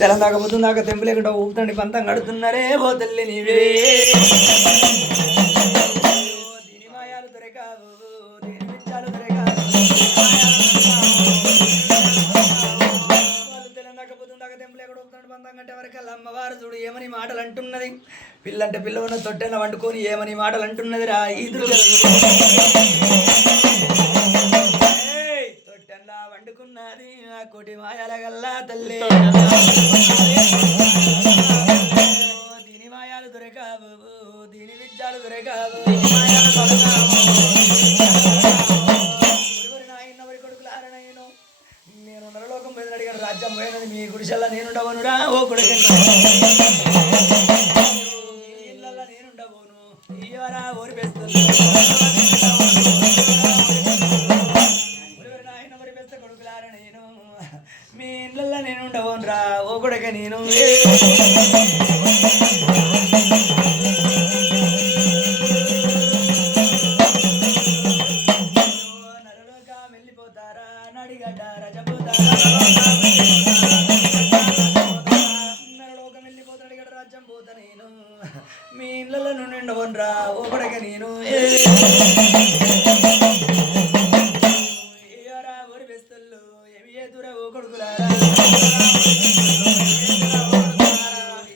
తెలంగాణ దాకా తెంపులేకుండా ఊపుతండి పంతం కడుతున్నారే ఓ తల్లి నీవే దీని మాయాలు దొరకావు దీని విచ్చాలు దొరకావు అమ్మవారు చూడు ఏమని మాటలు అంటున్నది పిల్లంటే పిల్ల ఉన్న తొట్టెన వండుకొని ఏమని మాటలు అంటున్నది రా ఈదురు తొట్టెల్లా వండుకున్నది ఆ కోటి మాయాల గల్లా తల్లి దీని మాయాలు దొరకావు దీని విద్యాలు దొరకావు నేను నరలోకం మీద అడిగాను రాజ్యం పోయినది మీ గుడిసెల్లా నేనుండవనురా ఓ కొడుకు ఇళ్ళల్లా నేనుండబోను ఇయ్యవరా ఓరి పెస్తుంది నాయన ఓరి పెద్ద కొడుకులారా నేను మీ ఇళ్ళల్లా నేనుండబోనురా ఓ కొడుక నేను మీ ఇళ్ళలో నుండి ఉండవనరా ఓ కొడక నేను ఏరా ఓడి బెస్తల్లో ఏమి ఏదురా ఓ కొడుకులారా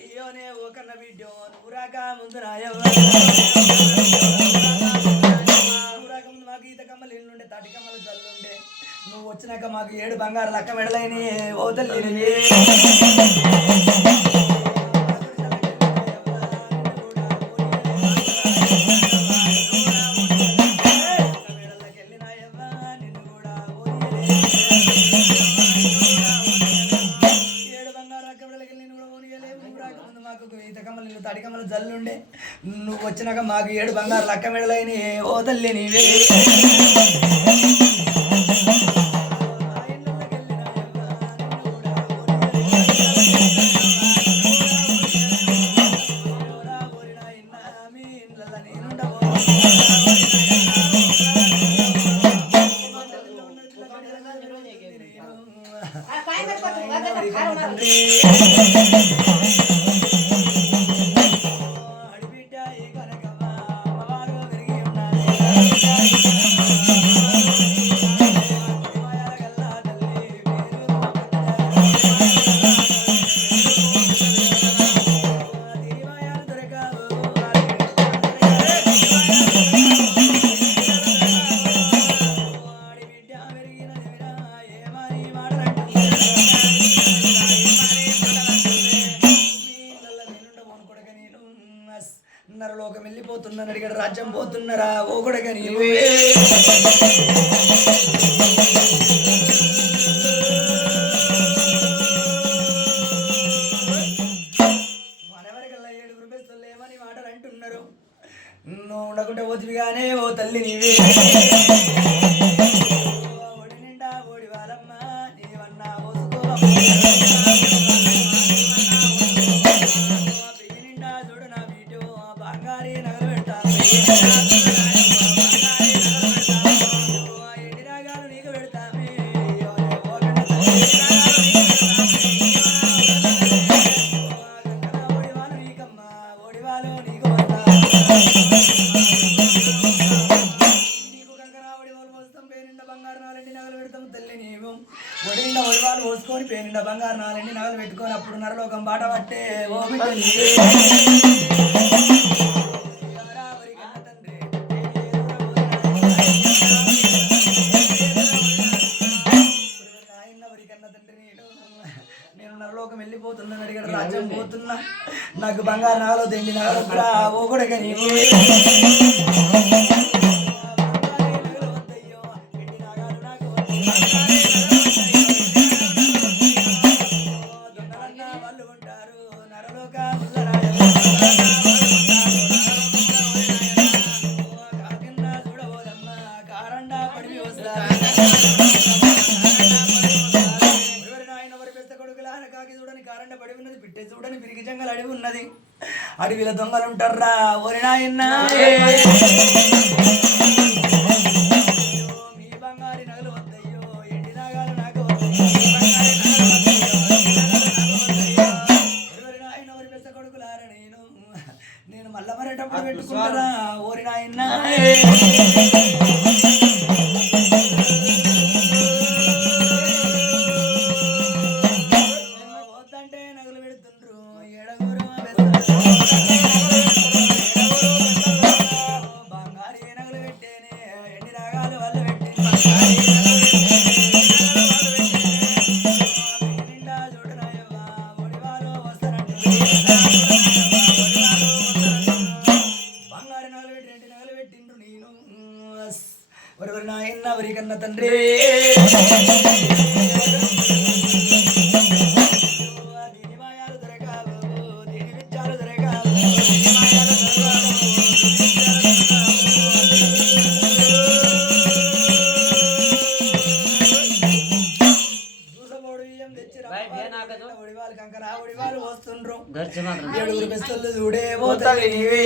ఏయోనే ఓ కన్న బిడ్డో నువ్వు రాక ముందు నువ్వు రాక ముందు మాకు ఈత కమ్మలు ఇల్లుండే తాటి కమ్మలు జల్లుండే నువ్వు వచ్చినాక మాకు 7 బంగారు లక్క మెడలైన ఓ తల్లి తడికమ్మలు జల్లుండే నువ్వు వచ్చినాక మాకు 7 బంగారు లక్క మెడలైన ఓ తల్లి నీవే నరలోకం వెళ్ళిపోతున్నాను అడిగాడు రాజ్యం పోతున్నారా ఓ కొడక నీవే మనెవరికల్లా 7 రూపాయలు ఏమని మాటలు అంటున్నారు నువ్వు ఉండకుంటే పోతివిగానే ఓ తల్లి నీవే ఓడి నిండా ఓడి వారమ్మ నీవన్నా ఓసుకో పోసుకొని పేనిండా బంగారు 4 నగలు పెట్టుకొని అప్పుడు నరలోకం బాట పట్టే ఓ నేను నరలోకం వెళ్ళిపోతున్నాను అడిగాడు రాజ్యం పోతున్నా నాకు బంగారు నగలు దెండి నగలు ఓ కూడా అడవిల దొంగలు ఉంటారా ఓరి నాయనా మీ బంగారి నగలు వద్దయ్యో ఎండి నాగాలు నాకు పెట్టినప్పుడు పెట్టుకుంటారా ఓరి నాయన వద్దంటే నగలు పెడుతుండ్రు ఏడగూరు బంగారు నగలు పెట్టేనే ఎండి రాగాలు వాళ్ళు పెట్టి నిండా చూడరాయవ్వా ఒడివాలో వస్తారంటే బంగారు నగలు పెట్టి రెండు నగలు పెట్టిండ్రు నేను ఎవరెవరి నాయన్న ఎవరికన్నా తండ్రి దీని మాయాలు దొరకావు దీని విద్యాలు దొరకావు దూసపోడు బియ్యం తెచ్చి ఒడివాళ్ళు కంకర ఒడివాళ్ళు వస్తుండ్రు ఏడుగురు బెస్తలు చూడే పోతవి నీవే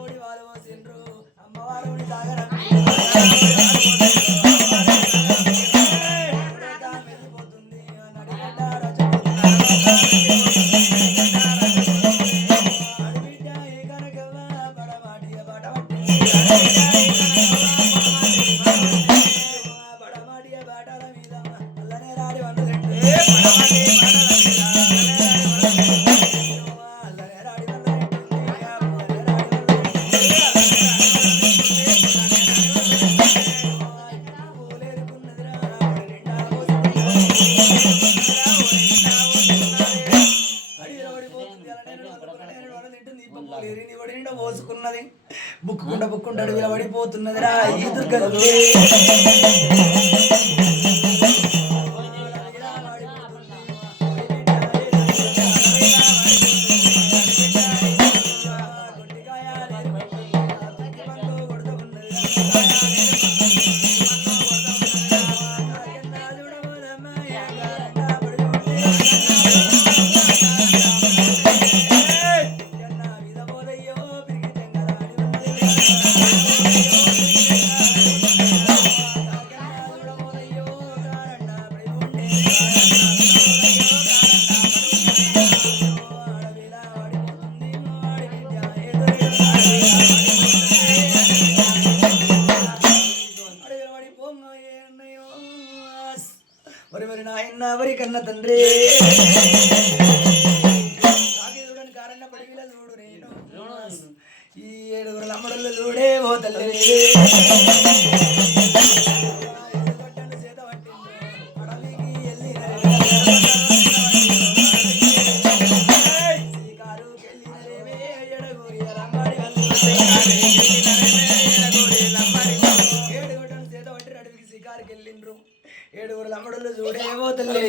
ఒడివాళ్ళు పోసిండ్రు అమ్మవారు సాగర పోసుకున్నది బుక్కుంట అడవిలో పడిపోతున్నది రా ఈ దుర్గలు మరి నాయన ఎవరికన్నా తండ్రి చూడని కారణ పడిగిల చూడు నేను ఈ ఏడుగురు అమ్మడల్లో చూడే ఓ తల్లి చేత పట్టిండు అడవికి వెళ్ళి శ్రీకారుకి వెళ్ళినరేమే ఎడగూరి లంబాడి ఏడుగుట్టను చేత పట్టి అడవికి శ్రీకారుకి వెళ్ళిండ్రు ఏడుగురు అమ్మడల్లో చూడే ఓ తల్లి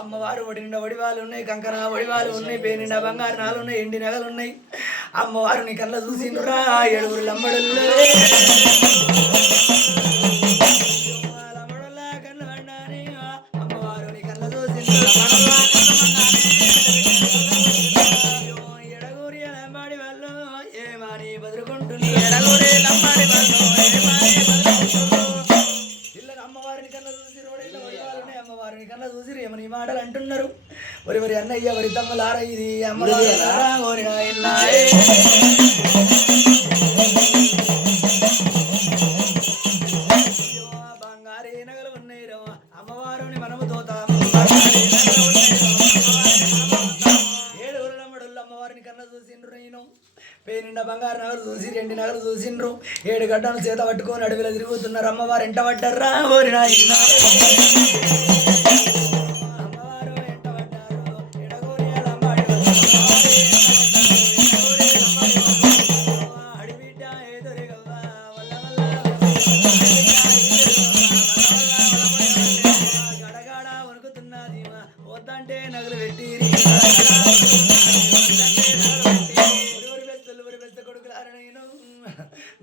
అమ్మవారు ఒడినిండా ఒడివాళ్ళు ఉన్నాయి కంకర ఒడివాళ్ళు ఉన్నాయి పేనిండా బంగారు నాలు ఉన్నాయి ఎండి నగలు ఉన్నాయి అమ్మవారు నీ కళ్ళ చూసిండ్రా ఏడుగురు లమ్మడుల్లో లమ్మడుల్లా కళ్ళు పండాని అమ్మవారు నీ కళ్ళ చూసిండ్రు ఎడగూరి లంబాడి వాళ్ళు ఏమాని బదులుకుంటున్నారు అమ్మవారిని కన్నా చూసి అమ్మవారిని కన్నా చూసి ఏమని మాటలు అంటున్నారు వరి వరి అన్నయ్య వరి తమ్ములార ఇది అమ్మవారి బంగారే నగలు ఉన్నాయి అమ్మవారుని మనము తోతాము ఏడుగురు నమ్మడుళ్ళు అమ్మవారిని కన్నా చూసిండ్రు నేను పేనిండా బంగారు నగలు చూసి రెండు నగలు చూసిండ్రు 7 గడ్డలు చేత పట్టుకొని అడవిలో తిరుగుతున్నారు అమ్మవారు ఎంట పడ్డారా ఓరి నాయన అమ్మవారు ఎంట పడ్డారు ఎడగోరి లంబాడి అడిబిడ్డ ఎదురుగవ్వ వల్ల గడగడ వణుకుతున్నది వద్దంటే నగలు పెట్టిరి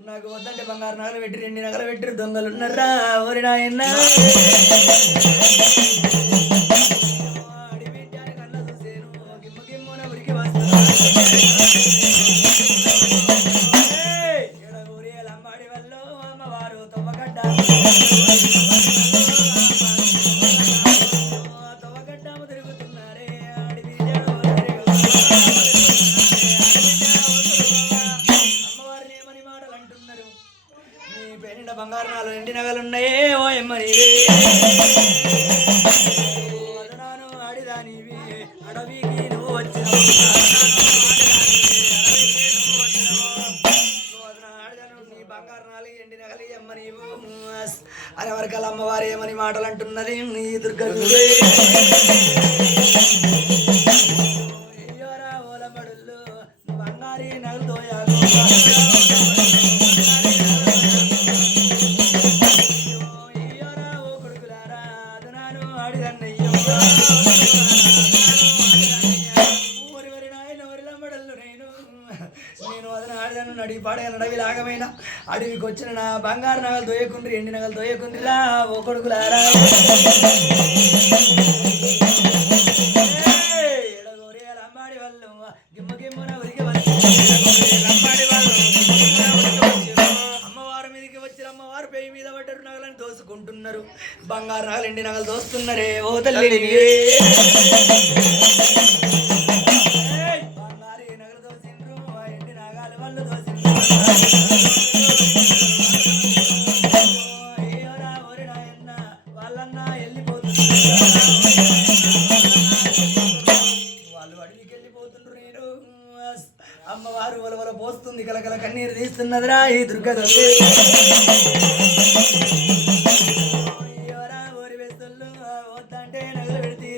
నాకు వద్దంటే బంగారు నగలు పెట్టి 2 నగలు పెట్టి దొంగలు ఉన్నారా ఓరి నాయన అడిబిడ్డాని కన్నా చూసేను గిమ్మ గిమ్మన ఉరికి వస్తా వరకు అమ్మవారు ఏమని మాటలు అంటున్నది ఈ దుర్గ బంగారీ నగలుతోయాలు కొడుకులారా అదనాను ఆడిదన్నయ్యో అడవి పాడగల అడవి లాగమైన అడవికి వచ్చిన నా బంగారు నగలు దోయకుండ్రి ఎండి నగలు దోయకుండ్రిలా ఓ కొడుకులారా లంబాడి వాళ్ళు గిమ్మ గిమ్మన ఉరికి అమ్మవారి మీదకి వచ్చిన అమ్మవారు పేయి మీద పడ్డారు నగలని దోసుకుంటున్నారు బంగారు నగలు ఎండి నగలు దోస్తున్నారే ఓ తల్లి వాళ్ళన్నా వెళ్ళిపోతున్నారు వాళ్ళు అడవికి వెళ్ళిపోతుండ్రు నేను అమ్మవారు వలవల పోస్తుంది కలకల కన్నీరు తీస్తున్నదిరా ఈ దుర్గదేవి ఓరి వేస్తుళ్ళు వద్దంటే నగలు పెడితే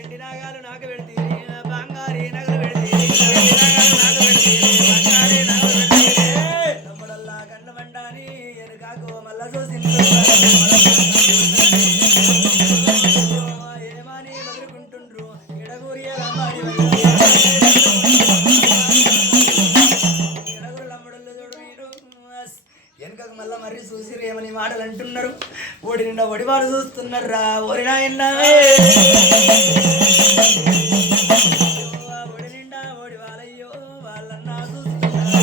ఎండి నాగాలు నాకు పెడితే బంగారీ నగలు పెడితే తమ్ముడల్లా కన్న బండాని ఎనకాకు మళ్ళా చూసింది ఏమని వదులుకుంటుండ్రు ఎడగూరి ఎడగూరు లమ్మడల్లో చూడు వీడు వెనకకు మళ్ళా మర్రి చూసిరు ఏమని మాటలు అంటున్నారు ఓడి నిండా ఒడివారు చూస్తున్నారా ఓరి నాయన్న ఒడి నిండా ఓడి వాళ్ళయ్యో వాళ్ళన్నా చూస్తున్నారు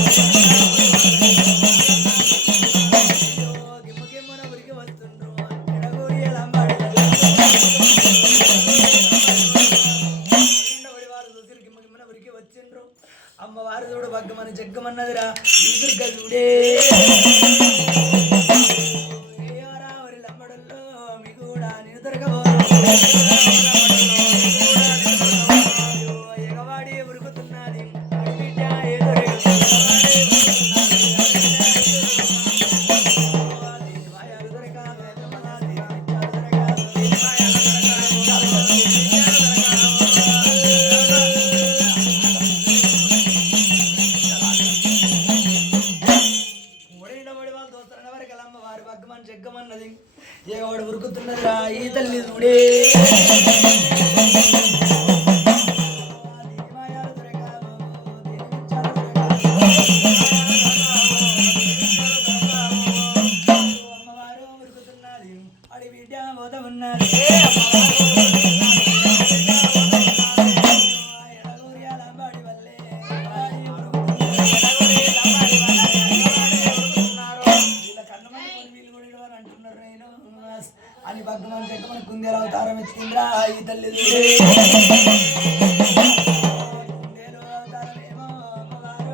గిమ్మ గిమ్మన ఉరికి వస్తుండ్రు ఎడగూరి లంబాడి ఒడివారు చూసిరు గిమ్మ గిమ్మన ఉరికి వచ్చిండ్రు అమ్మవారు చూడు బగ్గమని జగ్గమన్నదిరా ఈ దుర్గ చూడే ఒరి లంబడల్లో మీ కూడా నేను ఎగవాడి ఉరుకుతున్నది వారి బగ్గమని జగ్గమన్నది ఎగవాడు ఉరుకుతున్నదిరా ఈ తల్లి చూడే అమ్మవారు ఉరుకుతున్నది అడి బిడ్డ పోత ఉన్నది లంబాడి వల్లే అని భగ్మని చెక్కమని కుందేలు అవతారం ఎత్తిందిరా ఈ తల్లి కుందేలు అవతారం ఏమో అమ్మవారు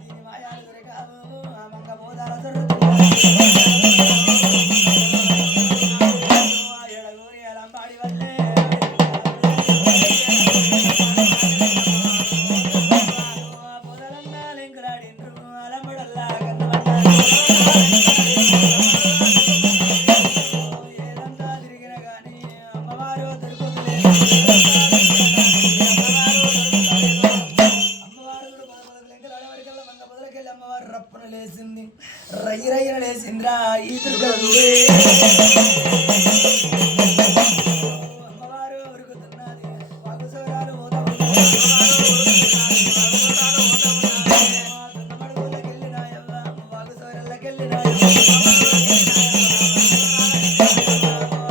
దీని మాయాలు దొరకావు మంగ బోధాల ఎడగూరి లంబాడి వల్లే పొదలన్నా లెంకులాడిండ్రు అలంబడల్లా ఏదంతా తిరిగిన గాని అమ్మవారు దొరుకుతలేదు అమ్మవారు లెంకలు అడవరికల్లా మంగ పొదలకెళ్ళి అమ్మవారు రప్పున లేచింది రయ్య రయ్యన లేచిందిరా ఈ దుర్గదుడే అమ్మవారు ఉరుకుతున్నది వాగుసోరాలు పోతా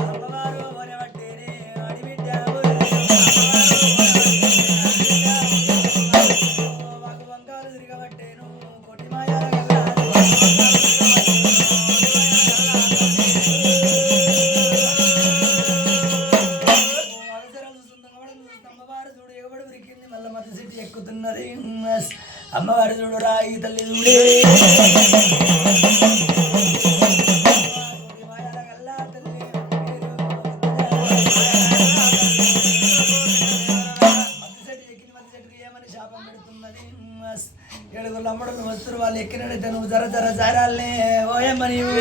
అమ్మవారు వనబట్టేనే అడిబిడ్డ వాకు వంకాలు తిరగబట్టేను కొట్టి మాయాల అమ్మవారు చూడు ఎగబడి ఉరికింది మళ్ళీ మత సిట్టి ఎక్కుతున్నది అమ్మవారు చూడు రా ఈ తల్లి చూడే మత్తి చెట్టు ఎక్కిన మత్తి చెట్టుకి ఏమని శాపం పెడుతున్నది నువ్వు జర జర జరాలే ఓయమ్మ నీవు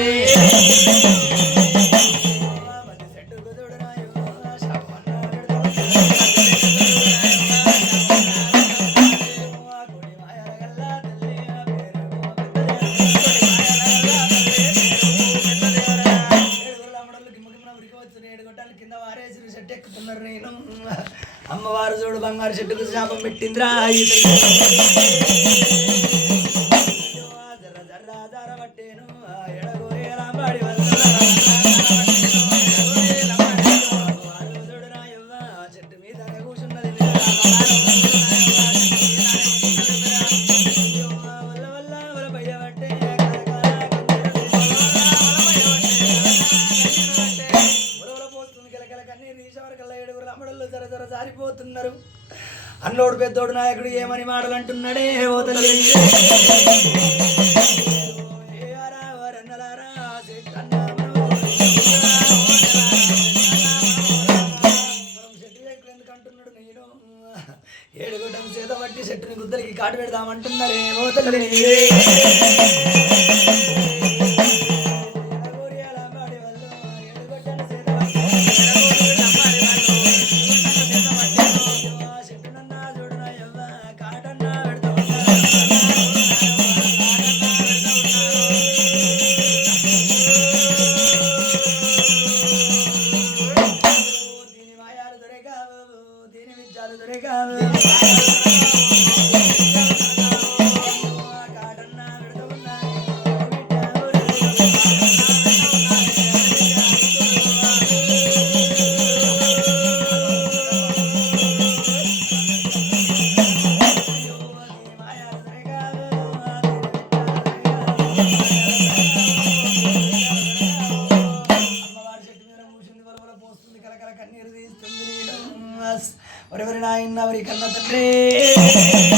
కింద వారేసి చెట్టు ఎక్కుతున్నారు నేను అమ్మవారు చూడు బంగారు చెట్టుకు శాపం పెట్టిందిరా జర్ర జర్ర జార పట్టేను ఎడగోరి లాంబాడి చూడు నా యవ్వ చెట్టు మీద కూర్చున్నది వల్ల వల్ల వల్ల భయ పట్టే జారిపోతున్నారు అన్నోడు పెద్దోడు నాయకుడు ఏమని మాటలు అంటున్నాడే ఓ తల్లి ఎందుకు అంటున్నాడు నేను ఏడుగొట్టం చేత పట్టి చెట్టుని గుద్దరికి కాటు పెడదామంటున్నారే ఓ తల్లి కన్నీరు తీస్తుంది ఎవరెవరి నాయన ఎవరి కన్న తండ్రి